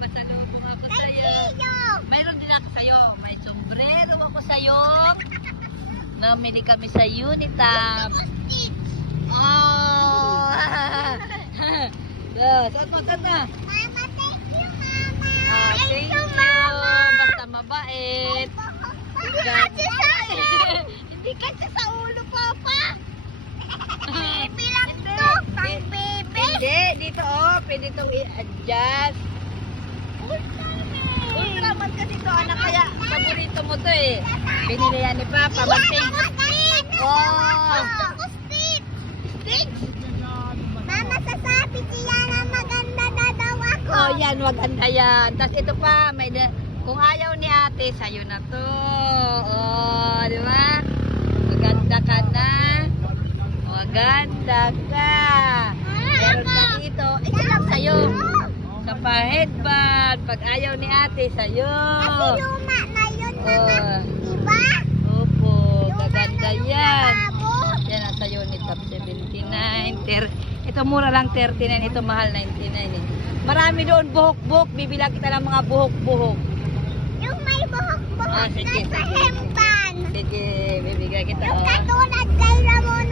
pasalubong ako sa'yo. Mayroon din ako sa'yo. May sombrero ako sa'yo. Namili kami sa Unitab. Oh! Saan mo? Mama, thank you, Mama. Thank you, basta mabait. Hindi kasi sa ulo, Papa. Baby lang to. Pang baby. Hindi, dito pwede itong i-adjust. Ultraman kasi ito, anak, kaya paborito mo to eh. Binili yan ni Papa, magting. Oh! Mama, sasabi siya na maganda na daw ako. Oh, yan, maganda yan. Tapos ito pa, kung ayaw ni ate, sa'yo na to. Oh, di ba? Maganda ka na. Maganda ka. Meron pa dito. Ito lang sa'yo. Sa pa-headband. Pag ayaw ni ate, sa'yo. Kasi luma na yun, Mama. Oh. Diba? Opo, Luma maganda na yung yan. lababo. Yan ang sa'yo ni Top 79. Ito mura lang 39. Ito mahal 99 eh. Marami doon buhok-buhok. Bibilang kita ng mga buhok-buhok. Yung may buhok-buhok Ah, sige, na sa sige. hempan. Sige, bibigyan kita. Yung Oh. katulad kay Ramon